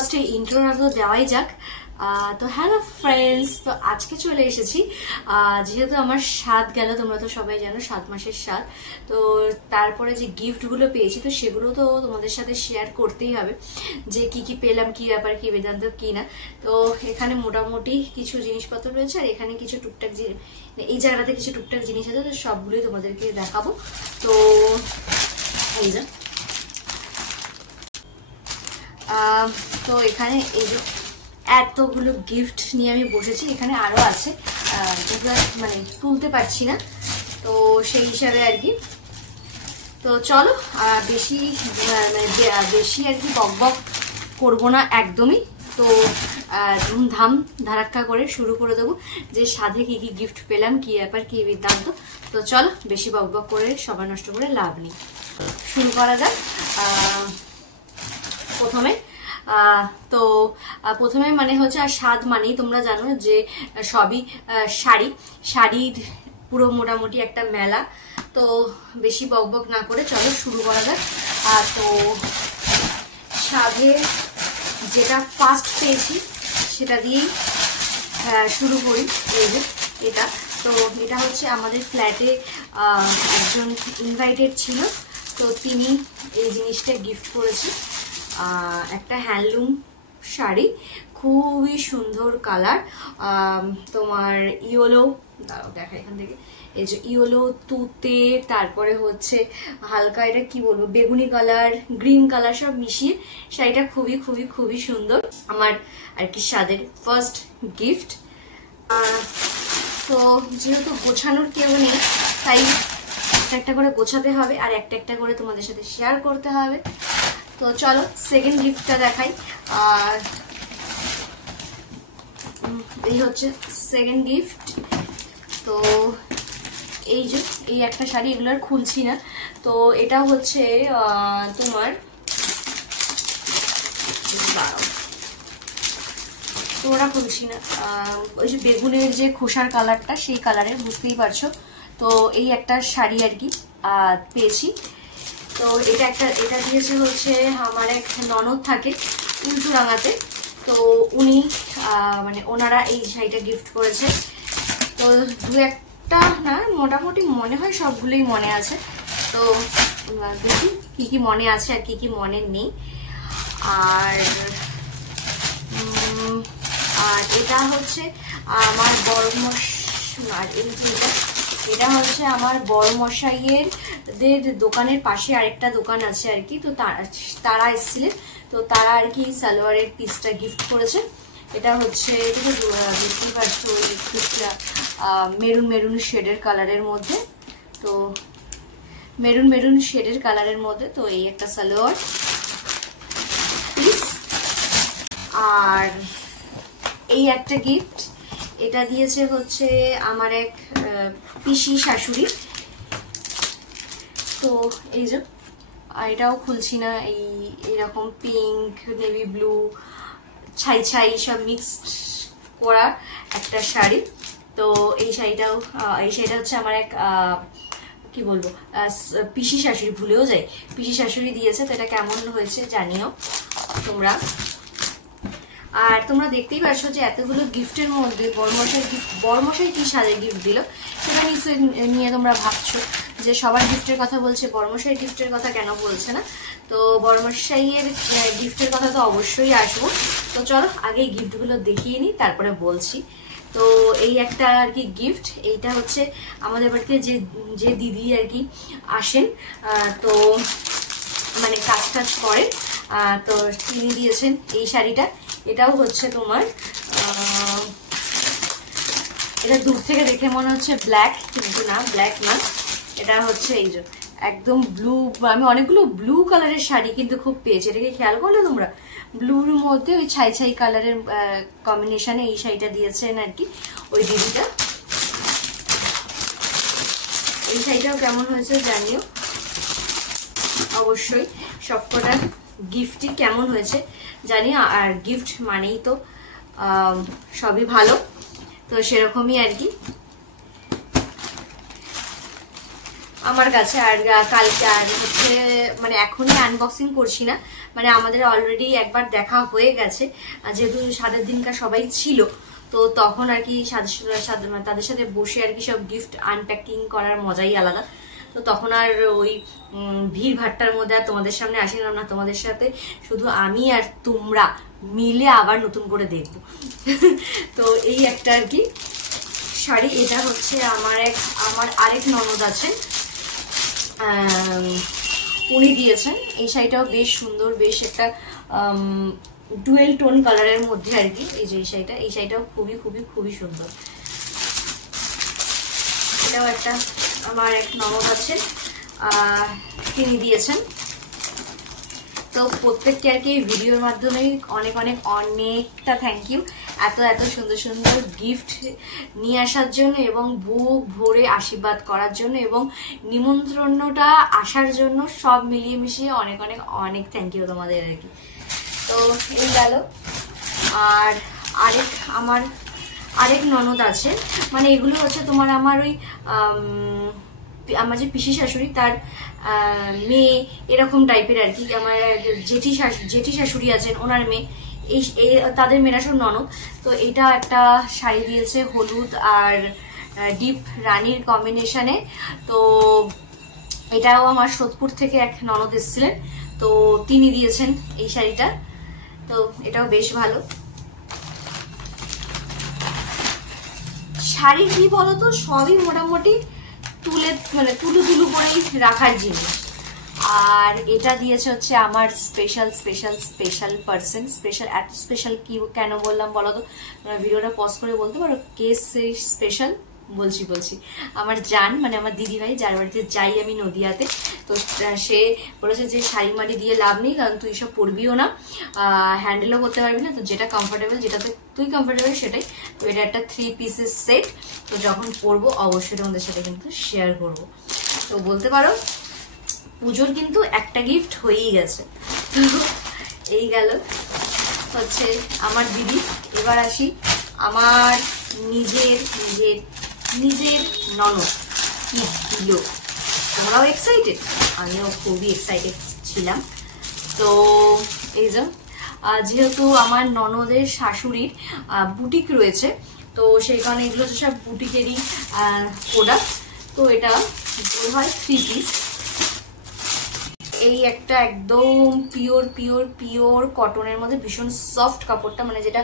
ফার্স্টে ইন্ট্রোটা তো দেওয়াই যাক। তো হ্যালো ফ্রেন্ডস, তো আজকে চলে এসেছি যেহেতু আমার স্বাদ গেল, তোমরা তো সবাই জানো 7 মাসের স্বাদ। তো তারপরে যে গিফটগুলো পেয়েছি তো সেগুলো তো তোমাদের সাথে শেয়ার করতেই হবে, যে কি কি পেলাম, কি ব্যাপার, কি বেদান্ত কি না। তো এখানে মোটামুটি কিছু জিনিসপত্র রয়েছে, আর এখানে কিছু টুকটাক এই জায়গাটাতে কিছু টুকটাক জিনিস আছে, তো সবগুলোই তোমাদেরকে দেখাবো। তো এই যে তো এখানে এই যে এতগুলো গিফট নিয়ে আমি বসেছি, এখানে আরো আছে যেগুলো মানে তুলতে পারছি না, তো সেই হিসাবে আর কি। তো চলো বেশি বেশি আর কি বক বক করবো না একদমই। তো ধুমধাম ধারাক্কা করে শুরু করে দেবো, যে সাধে কি কি গিফট পেলাম, কি ব্যাপার, কি বৃত্তান্ত। তো চলো বেশি বক বক করে সময় নষ্ট করে লাভ নেই, শুরু করা যাক। প্রথমে মানে হচ্ছে, আর স্বাদ মানেই তোমরা জানো যে সবই শাড়ির পুরো মোটামুটি একটা মেলা। তো বেশি বকবক না করে চলো শুরু করা যাক। তো স্বাদে যেটা ফার্স্ট পেয়েছি সেটা দিয়েই শুরু করি। এই যে এটা হচ্ছে আমাদের ফ্ল্যাটে একজন ইনভাইটেড ছিল, তো তিনি এই জিনিসটা গিফট করেছে। একটা হ্যান্ডলুম শাড়ি, খুবই সুন্দর কালার, তোমার ইয়েলো, দেখা এখান থেকে, এই যে ইয়েলো তুতে, তারপরে হচ্ছে হালকা এটা কি বলবো বেগুনি কালার, গ্রিন কালার সব মিশিয়ে শাড়িটা খুবই খুবই খুবই সুন্দর। আমার আর কি স্বাদের ফার্স্ট গিফট। তো যেহেতু গোছানোর কেউ নেই, তাই একটা একটা করে গোছাতে হবে, আর একটা একটা করে তোমাদের সাথে শেয়ার করতে হবে। তো চলো সেকেন্ড গিফটটা দেখাই। আর এই হচ্ছে সেকেন্ড গিফট। তো এই যে এই একটা শাড়ি, এগুলো আর খুলছি না। তো এটা হচ্ছে তোমার তো ওরা খুলছি না, ওই যে বেগুনের যে খোসার কালারটা, সেই কালারের, বুঝতেই পারছো। তো এই একটা শাড়ি আর কি পেয়েছি। তো এটা দিয়েছে হচ্ছে আমার এক ননদ থাকে উল্টুরাঙাতে, তো উনি মানে ওনারা এই শাড়িটা গিফট করেছে। তো দু একটা না, মোটামুটি মনে হয় সবগুলোই মনে আছে। তো দেখি কি কি মনে আছে আর কি কি মনে নেই। আর এটা হচ্ছে আমার এটা হচ্ছে আমার বড় মশাইয়ের দোকানের পাশে আরেকটা দোকান আছে আর কি। তো তারা এসেছিলেন, তো তারা আর কি সালোয়ারের পিসটা গিফট করেছে। এটা হচ্ছে, এটা তো দেখতেই পাচ্ছ ওই পিসটা মেরুন শেডের কালারের মধ্যে। তো মেরুন শেডের কালারের মধ্যে, তো এই একটা সালোয়ার পিস। আর এই একটা গিফট, এটা দিয়েছে হচ্ছে আমার এক পিসি শাশুড়ি। তো এই যে এটাও খুলছি না, এইরকম পিঙ্ক, নেভি ব্লু, ছাই সব মিক্সড করা একটা শাড়ি। তো এই শাড়িটা হচ্ছে আমার এক কি বলবো পিসি শাশুড়ি, ভুলেও যাই, পিসি শাশুড়ি দিয়েছে। তো এটা কেমন হয়েছে জানিও তোমরা। আর তোমরা দেখতেই পাচ্ছ যে এতগুলো গিফটের মধ্যে বড়মশাই কি সাজে গিফট দিল, সেটা নিশ্চয়ই নিয়ে তোমরা ভাবছো যে সবার গিফটের কথা বলছে, বড়মশাই গিফটের কথা কেন বলছে না। তো বড়মশাইয়ের গিফটের কথা তো অবশ্যই আসবো। তো চলো আগে গিফটগুলো দেখিয়ে নিই, তারপরে বলছি। তো এই একটা আর কি গিফট, এইটা হচ্ছে আমাদের বাড়িতে যে দিদি আর কি আসেন, তো মানে কাজ করেন, তো তিনি দিয়েছেন এই শাড়িটা। এটাও হচ্ছে তোমার, এটা দূর থেকে দেখে মনে হচ্ছে ব্ল্যাক, কিন্তু না, ব্ল্যাক না, এটা হচ্ছে এই যে একদম ব্লু। আমি অনেকগুলো ব্লু কালারের শাড়ি কিন্তু খুব পেয়েছি, এটাকে খেয়াল করলে তোমরা, ব্লুর মধ্যে ওই ছাই কালারের কম্বিনেশনে এই শাড়িটা দিয়েছেন আর কি ওই দিদিটা। এই শাড়িটাও কেমন হয়েছে জানিও অবশ্যই, সবকটা গিফটই কেমন হয়েছে জানি। আর গিফট মানেই তো সবই ভালো, তো সেরকমই আর কি। আমার কাছে। আর কালকে আর হচ্ছে মানে এখনই আনবক্সিং করছি না, মানে আমাদের অলরেডি একবার দেখা হয়ে গেছে, যেহেতু সাদের দিনকার সবাই ছিল, তো তখন আর কি তাদের সাথে বসে আর কি সব গিফট আনপ্যাকিং করার মজাই আলাদা। তো তখন আর ওই ভিড় ভাট্টার মধ্যে আর তোমাদের সামনে আসিলাম না, তোমাদের সাথে শুধু আমি আর তোমরা মিলে আবার নতুন করে দেখবো। তো এই একটা আর কি শাড়ি। এটা হচ্ছে আমার আরেক ননদ আছেন, উনি দিয়েছেন। এই শাড়িটাও বেশ সুন্দর, বেশ একটা ডুয়েল টোন কালারের মধ্যে আর কি। এই যে এই শাড়িটাও খুবই খুবই খুবই সুন্দর। এটাও একটা আমার এক ননদ আছে, তিনি দিয়েছেন। তো প্রত্যেককে আর কি ভিডিওর মাধ্যমে অনেক অনেক অনেকটা থ্যাংক ইউ, এত এত সুন্দর সুন্দর গিফট নিয়ে আসার জন্য এবং বুক ভরে আশীর্বাদ করার জন্য এবং নিমন্ত্রণটা আসার জন্য, সব মিলিয়ে মিশিয়ে অনেক অনেক অনেক থ্যাংক ইউ তোমাদের আর কি। তো এই গেল। আর আমার আরেক ননদ আছে, মানে এগুলো হচ্ছে তোমার আমার ওই আমার যে পিসি শাশুড়ি তার মেয়ে, এরকম টাইপের আর কি। আমার জেঠি শাশুড়ি আছেন, ওনার মেয়ে, এই তাদের মেয়েরা সব ননদ। তো এটা একটা শাড়ি দিয়েছে হলুদ আর ডিপ রানীর কম্বিনেশনে। তো এটাও আমার সোদপুর থেকে এক ননদ এসেছিলেন, তো তিনি দিয়েছেন এই শাড়িটা। তো এটাও বেশ ভালো শাড়ি। কি বলতো, সবই মোটামুটি তুলু করেই রাখার জিনিস। আর এটা দিয়েছে হচ্ছে আমার স্পেশাল পার্সন। এত স্পেশাল কি কেন বললাম বলো তো, ভিডিওটা পজ করে বলতে পারো কে সেই স্পেশাল? বলছি আমার জান, মানে আমার দিদিভাই, যার বাড়িতে যাই আমি নদিয়াতে। তো সে বলেছে যে শাড়ি মাড়ি দিয়ে লাভ নেই, কারণ তুই সব পরবিও না, হ্যান্ডেলও করতে পারবি না, তো যেটা কমফোর্টেবল, যেটাতে তুই কমফোর্টেবল সেটাই। তো এটা একটা 3 পিসের সেট, তো যখন পরবো অবশ্যই তোমাদের সাথে কিন্তু শেয়ার করবো। তো বলতে পারো পুজোর কিন্তু একটা গিফট হয়েই গেছে। তো এই গেল হচ্ছে আমার দিদি। এবার আসি আমার নিজের ননদ কি দিল। তোমরাও এক্সাইটেড, আমিও খুবই এক্সাইটেড ছিলাম। তো এই যে যেহেতু আমার ননদের শাশুড়ির বুটিক রয়েছে, তো সেই কারণে এগুলো হচ্ছে সব বুটিকেরই প্রোডাক্ট। তো এটা হয় 3 পিস। এই একটা একদম পিওর কটনের মধ্যে, ভীষণ সফট কাপড়টা, মানে যেটা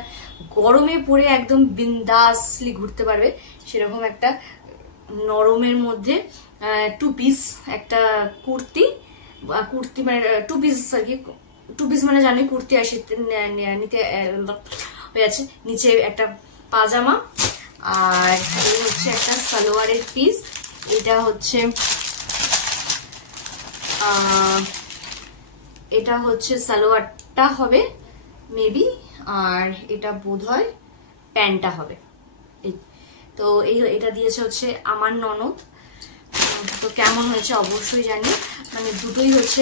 গরমে পরে একদম বিন্দাসলি ঘুরতে পারবে সেরকম একটা নরমের মধ্যে 2 পিস একটা কুর্তি মানে 2 পিস আর কি। 2 পিস মানে জানি কুর্তি আসে নিতে হয়ে আছে, নিচে একটা পাজামা, আর এই হচ্ছে একটা সালোয়ারের পিস। এটা হচ্ছে সালোয়ারটা হবে মেবি, আর এটা বোধহয় প্যান্টটা হবে। তো এটা দিয়েছে হচ্ছে আমার ননদ। তো কেমন হয়েছে অবশ্যই জানি, মানে দুটোই হচ্ছে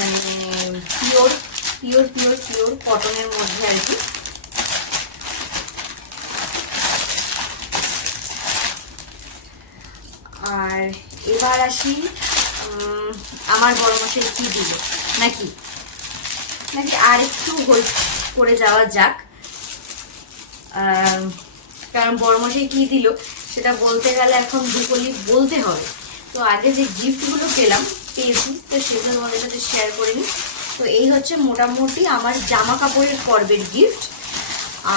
মানে পিওর কটনের মধ্যে আর কি। আর এবার আসি আমার বড় মশাই কি দিল, নাকি আর একটু হোল্ড করে যাওয়া যাক, কারণ বড় মশাই কি দিল সেটা বলতে গেলে এখন দুকলি বলতে হবে। তো আগে যে গিফটগুলো পেয়েছি, তো সেগুলো তোমাদের সাথে শেয়ার করে নিই। তো এই হচ্ছে মোটামুটি আমার জামা কাপড়ের পর্বের গিফট।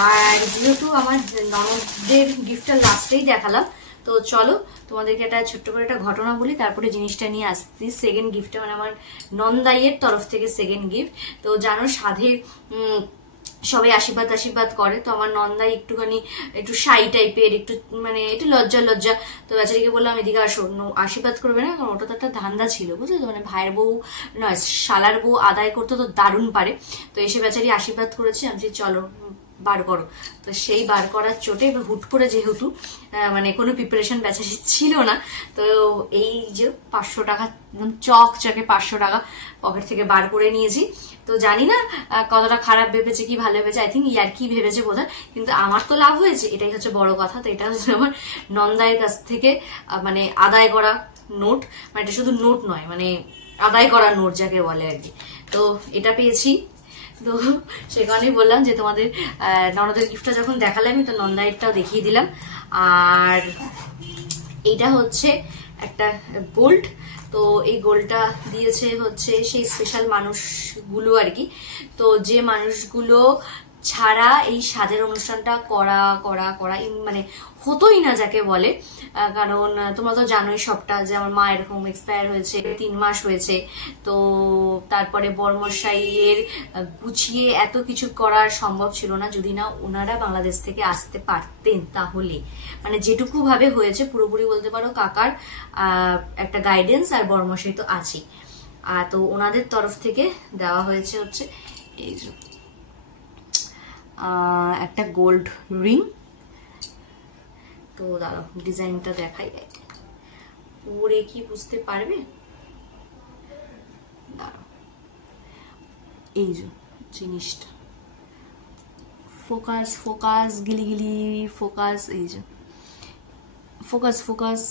আর যেহেতু আমার ননদের গিফটটা লাস্টেই দেখালাম, তো চলো তোমাদেরকে একটা ছোট্ট করে একটা ঘটনা বলি, তারপরে জিনিসটা নিয়ে আসছি। সেকেন্ড গিফটটা মানে আমার নন্দাইয়ের তরফ থেকে সেকেন্ড গিফট। তো জানো সাধে সবাই আশীর্বাদ করে, তো আমার নন্দাই একটু শাই টাইপের, একটু মানে একটু লজ্জা। তো বেচারিকে বললাম এদিকে আসো, আশীর্বাদ করবে না, কারণ ওটা তো একটা ধান্দা ছিল, বুঝলে তো, মানে ভাইয়ের বউ নয় শালার বউ আদায় করতে তো দারুণ পারে। তো এসে বেচারি আশীর্বাদ করেছে, আমি চলো বার করো। তো সেই বার করার চোটে হুট করে যেহেতু মানে কোনো প্রিপারেশন ব্যাচারি ছিল না, তো এই যে 500 টাকা চকচকে 500 টাকা পকেট থেকে বার করে নিয়েছি। তো জানি না কতটা খারাপ ভেবেছে কি ভালো ভেবেছে, আই থিঙ্ক ইয়ার কি ভেবেছে বোধহয়, কিন্তু আমার তো লাভ হয়েছে, এটাই হচ্ছে বড় কথা। তো এটা হচ্ছে আমার নন্দাইয়ের কাছ থেকে মানে আদায় করা নোট, মানে এটা শুধু নোট নয়, মানে আদায় করা নোট যাকে বলে আর কি। তো এটা পেয়েছি, তো সে কারণেই বললাম যে তোমাদের ননদের গিফটটা যখন দেখালাম তো নন্দাইয়েরটাও দেখিয়ে দিলাম। আর এইটা হচ্ছে একটা গোল্ড, তো এই গোল্ডটা দিয়েছে হচ্ছে সেই স্পেশাল মানুষগুলো আর কি। তো যে মানুষগুলো ছাড়া এই সাজের অনুষ্ঠানটা করা করা করা মানে হতোই না যাকে বলে, কারণ তোমরা তো জানোই সবটা, যে আমার মা এরকম এক্সপায়ার হয়েছে, 3 মাস হয়েছে। তো তারপরে বর্মশাইয়ের গুছিয়ে এত কিছু করার সম্ভব ছিল না যদি না ওনারা বাংলাদেশ থেকে আসতে পারতেন, তাহলে মানে যেটুকু ভাবে হয়েছে পুরোপুরি বলতে পারো কাকার একটা গাইডেন্স আর বর্মশাই তো আছে। তো ওনাদের তরফ থেকে দেওয়া হয়েছে হচ্ছে এই যে একটা গোল্ড রিং। তো দাঁড়াও ডিজাইনটা দেখাই, ওরে কি বুঝতে পারবে, দাঁড়াও এই যে জিনিসটা, ফোকাস ফোকাস গিলি গিলি ফোকাস, এই যে ফোকাস ফোকাস,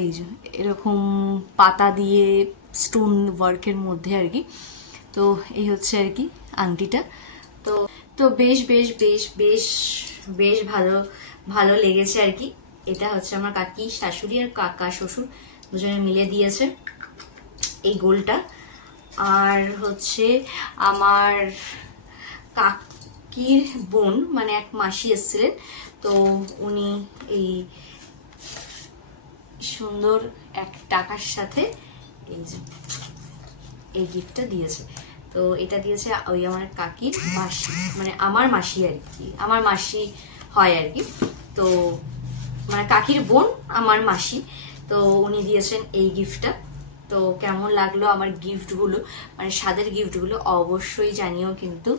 এই যে এরকম পাতা দিয়ে স্টোন ওয়ার্কের মধ্যে আর কি। তো এই হচ্ছে আর কি আংটিটা। তো তো বেশ বেশ বেশ বেশ বেশ ভালো ভালো লেগেছে আর কি। এটা হচ্ছে আমার কাকি শাশুড়ি আর কাকা শ্বশুর দুজনে মিলে দিয়েছে এই গোলটা। আর হচ্ছে আমার কাকির বোন মানে এক মাসি এসেছিলেন, তো উনি এই সুন্দর এক টাকার সাথে এই যে এই গিফটটা দিয়েছে। তো এটা দিয়েছে ওই আমার কাকির মাসি, মানে আমার মাসি আর কি, আমার মাসি হয় আর কি। তো মানে কাকির বোন আমার মাসি, তো উনি দিয়েছেন এই গিফটটা। তো কেমন লাগলো আমার গিফটগুলো, মানে স্বাদের গিফটগুলো অবশ্যই জানিও কিন্তু।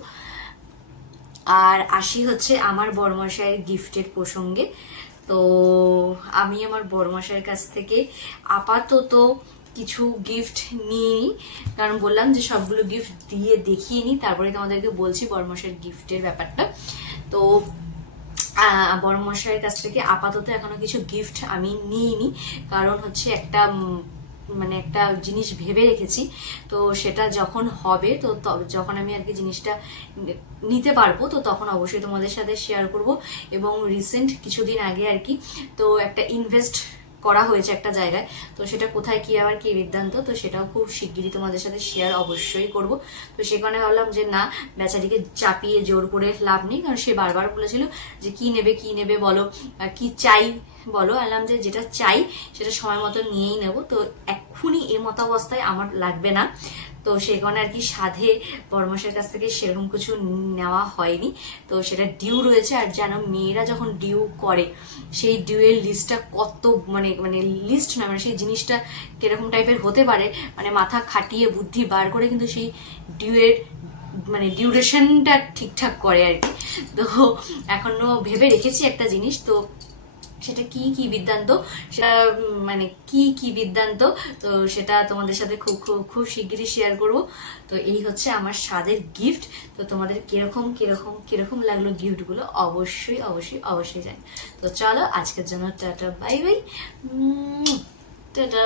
আর আসি হচ্ছে আমার বড়মশাইয়ের গিফটের প্রসঙ্গে। তো আমি আমার বড়মশাইয়ের কাছ থেকে আপাতত কিছু গিফট নিইনি, কারণ বললাম যে সবগুলো গিফট দিয়ে দেখিয়ে নিই, তারপরে তোমাদেরকে বলছি বড়মশাইয়ের গিফটের ব্যাপারটা। তো বড়মশাইয়ের কাছ থেকে আপাতত এখনো কিছু গিফট আমি নিইনি, কারণ হচ্ছে একটা মানে একটা জিনিস ভেবে রেখেছি। তো সেটা যখন হবে, তো যখন আমি আর কি জিনিসটা নিতে পারবো, তো তখন অবশ্যই তোমাদের সাথে শেয়ার করব। এবং রিসেন্ট কিছুদিন আগে আর কি তো একটা ইনভেস্ট করা হয়েছে একটা জায়গায়, তো সেটা কোথায় কি আবার কি বৃত্তান্ত, তো সেটাও খুব শিগগিরই তোমাদের সাথে শেয়ার অবশ্যই করব। তো সে কারণে ভাবলাম যে না, বেচারিকে চাপিয়ে জোর করে লাভ নেই, কারণ সে বারবার বলেছিল যে কি নেবে বলো, কি চাই বলো। আলাম যে যেটা চাই সেটা সময় মতো নিয়েই নেব, তো এক্ষুনি এই মতাবস্থায় আমার লাগবে না। তো সেই কারণে আর কি সাধে বড়মশাইয়ের কাছ থেকে সেরকম কিছু নেওয়া হয়নি, তো সেটা ডিউ রয়েছে। আর জানো মেয়েরা যখন ডিউ করে সেই ডিউয়ের লিস্টটা কত মানে মানে লিস্ট না, মানে সেই জিনিসটা কিরকম টাইপের হতে পারে, মানে মাথা খাটিয়ে বুদ্ধি বার করে কিন্তু সেই ডিউয়ের মানে ডিউরেশনটা ঠিকঠাক করে আর কি। তো এখনো ভেবে রেখেছি একটা জিনিস, তো সেটা কি কি বৃত্তান্ত, সেটা মানে কি কি বৃত্তান্ত, তো সেটা তোমাদের সাথে খুব খুব খুব শিগগিরই শেয়ার করব। তো এই হচ্ছে আমার স্বাদের গিফট। তো তোমাদের কিরকম কিরকম কিরকম লাগলো গিফটগুলো অবশ্যই অবশ্যই অবশ্যই জানি। তো চলো আজকের জন্য টাটা বাই বাই, টাটা।